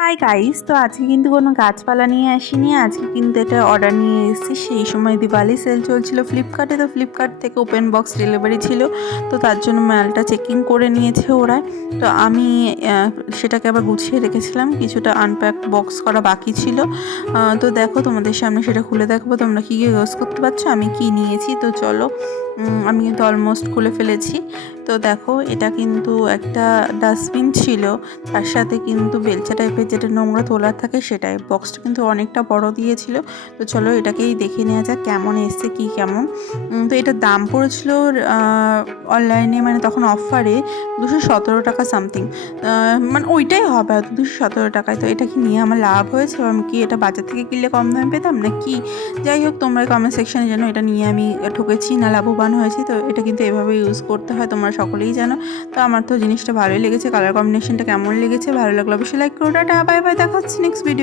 Hi guys, তো আজকে কিন্তু কোনো গাছপালা নিয়ে আসিনি। আজকে কিন্তু এটা অর্ডার নিয়ে এসেছি। সেই সময় দিওয়ালি সেল চলছিল ফ্লিপকার্টে, তো ফ্লিপকার্ট থেকে ওপেন বক্স ডেলিভারি ছিল, তো তার জন্য মালটা চেকিং করে নিয়েছে ওরা। তো আমি সেটাকে আবার গুছিয়ে রেখেছিলাম, কিছুটা আনপ্যাক বক্স করা বাকি ছিল। তো দেখো, তোমাদের সামনে সেটা খুলে দেখাবো তোমরা কী কী ইউজ করতে পারছো, আমি কি নিয়েছি। তো চলো, আমি কিন্তু অলমোস্ট খুলে ফেলেছি। তো দেখো, এটা কিন্তু একটা ডাস্টবিন ছিল, তার সাথে কিন্তু বেলচা টাইপের যেটা নোংরা তোলার থাকে সেটাই। বক্সটা কিন্তু অনেকটা বড় দিয়েছিল। তো চলো এটাকেই দেখে নেওয়া যাক কেমন এসছে, কি কেমন। তো এটার দাম পড়েছিল অনলাইনে, মানে তখন অফারে 217 টাকা সামথিং, মানে ওইটাই হবে হয়তো 217 টাকায়। তো এটা কি নিয়ে আমার লাভ হয়েছে? আমি কি এটা বাজার থেকে কিনলে কম দামে পেতাম না কি? যাই হোক, তোমরা কমেন্ট সেকশনে জানো এটা নিয়ে আমি ঠকেছি না লাভবান হয়েছি। তো এটা কিন্তু এভাবে ইউজ করতে হয়, তোমরা সকলেই জানো। তো আমার তো জিনিসটা ভালোই লেগেছে। কালার কম্বিনেশনটা কেমন লেগেছে, ভালো লাগলো অবশ্যই লাইক করো। টাটা, বাই বাই, দেখা হচ্ছে নেক্সট ভিডিও।